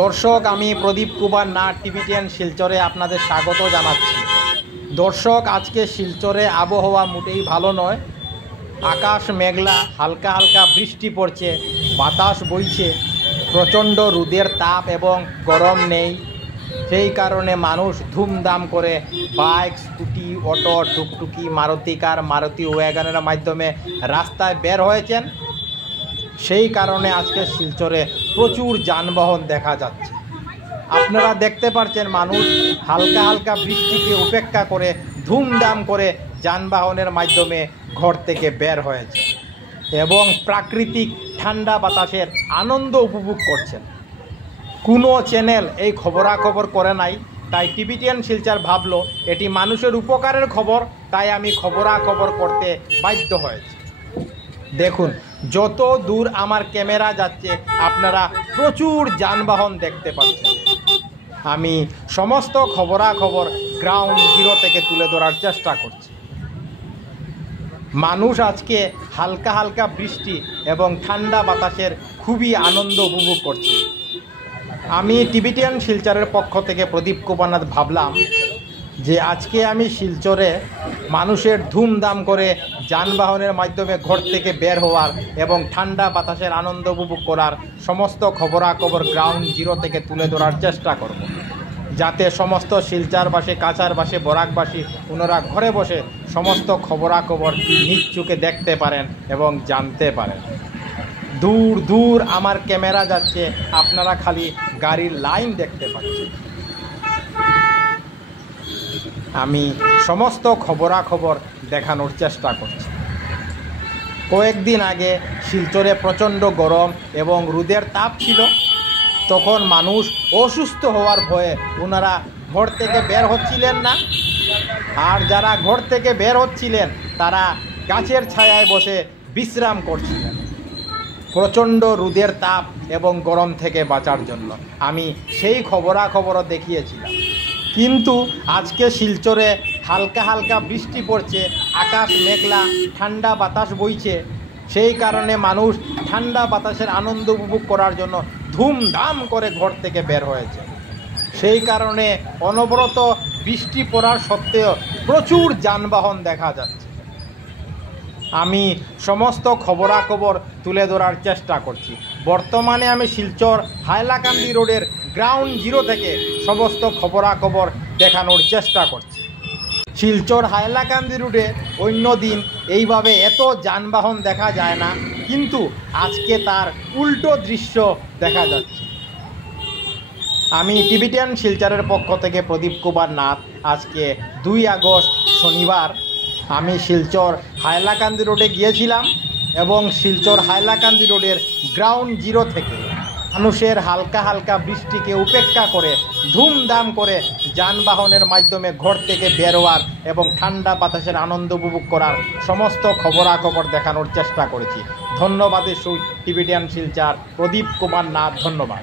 দর্শক, আমি প্রদীপ কুমার নাথ টিভিটিএন শিলচরে আপনাদের স্বাগত জানাচ্ছি। দর্শক, আজকে শিলচরে আবহাওয়া মোটেই ভালো নয়। আকাশ মেঘলা, হালকা হালকা বৃষ্টি পড়ছে, বাতাস বইছে, প্রচণ্ড রোদের তাপ এবং গরম নেই। সেই কারণে মানুষ ধুমধাম করে বাইক, স্কুটি, অটো, টুকটুকি, মারুতি কার, মারুতি ওয়াগনের মাধ্যমে রাস্তায় বের হয়েছেন। সেই কারণে আজকে শিলচরে প্রচুর যানবাহন দেখা যাচ্ছে। আপনারা দেখতে পাচ্ছেন মানুষ হালকা হালকা বৃষ্টিকে উপেক্ষা করে ধুমধাম করে যানবাহনের মাধ্যমে ঘর থেকে বের হয়েছে এবং প্রাকৃতিক ঠান্ডা বাতাসের আনন্দ উপভোগ করছেন। কোনো চ্যানেল এই খবরাখবর করে নাই, তাই টিভিটিএন শিলচর ভাবলো এটি মানুষের উপকারের খবর, তাই আমি খবরাখবর করতে বাধ্য হয়েছি। দেখুন, যত দূর আমার ক্যামেরা যাচ্ছে আপনারা প্রচুর যানবাহন দেখতে পাচ্ছেন। আমি সমস্ত খবরাখবর গ্রাউন্ড জিরো থেকে তুলে ধরার চেষ্টা করছি। মানুষ আজকে হালকা হালকা বৃষ্টি এবং ঠান্ডা বাতাসের খুবই আনন্দ উপভোগ করছে। আমি টিভিটিএন শিলচরের পক্ষ থেকে প্রদীপ কুমার নাথ ভাবলাম যে আজকে আমি শিলচরে মানুষের ধুমধাম করে যানবাহনের মাধ্যমে ঘর থেকে বের হওয়ার এবং ঠান্ডা বাতাসের আনন্দ উপভোগ করার সমস্ত খবরাখবর গ্রাউন্ড জিরো থেকে তুলে ধরার চেষ্টা করব, যাতে সমস্ত শিলচরবাসী, কাছারবাসী, বরাকবাসী ওনারা ঘরে বসে সমস্ত খবরাখবর নিজ চোখে দেখতে পারেন এবং জানতে পারেন। দূর দূর আমার ক্যামেরা যাচ্ছে, আপনারা খালি গাড়ির লাইন দেখতে পাচ্ছেন। আমি সমস্ত খবরাখবর দেখানোর চেষ্টা করছি। কয়েকদিন আগে শিলচরে প্রচণ্ড গরম এবং রোদের তাপ ছিল, তখন মানুষ অসুস্থ হওয়ার ভয়ে ওনারা ঘর থেকে বের হচ্ছিলেন না। আর যারা ঘর থেকে বের হচ্ছিলেন তারা গাছের ছায়ায় বসে বিশ্রাম করছিলেন প্রচণ্ড রোদের তাপ এবং গরম থেকে বাঁচার জন্য। আমি সেই খবরাখবরও দেখিয়েছিলাম। কিন্তু আজকে শিলচরে হালকা হালকা বৃষ্টি পড়ছে, আকাশ মেঘলা, ঠান্ডা বাতাস বইছে। সেই কারণে মানুষ ঠান্ডা বাতাসের আনন্দ উপভোগ করার জন্য ধুমধাম করে ঘর থেকে বের হয়েছে। সেই কারণে অনবরত বৃষ্টি পড়ার সত্ত্বেও প্রচুর যানবাহন দেখা যাচ্ছে। আমি সমস্ত খবরাখবর তুলে ধরার চেষ্টা করছি। বর্তমানে আমি শিলচর হাইলাকান্দি রোডের গ্রাউন্ড জিরো থেকে সমস্ত খবরাখবর দেখানোর চেষ্টা করছি। শিলচর হাইলাকান্দি রোডে অন্য দিন এইভাবে এত যানবাহন দেখা যায় না, কিন্তু আজকে তার উল্টো দৃশ্য দেখা যাচ্ছে। আমি টিভিটিএন শিলচরের পক্ষ থেকে প্রদীপ কুমার নাথ। আজকে 2 আগস্ট শনিবার আমি শিলচর হাইলাকান্দি রোডে গিয়েছিলাম এবং শিলচর হাইলাকান্দি রোডের গ্রাউন্ড জিরো থেকে মানুষের হালকা হালকা বৃষ্টিকে উপেক্ষা করে ধুমধাম করে যানবাহনের মাধ্যমে ঘর থেকে বেরোয়ার এবং ঠান্ডা বাতাসের আনন্দ উপভোগ করার সমস্ত খবরাখবর দেখানোর চেষ্টা করেছি। ধন্যবাদ টিভিটিএন শিলচর, প্রদীপ কুমার নাথ। ধন্যবাদ।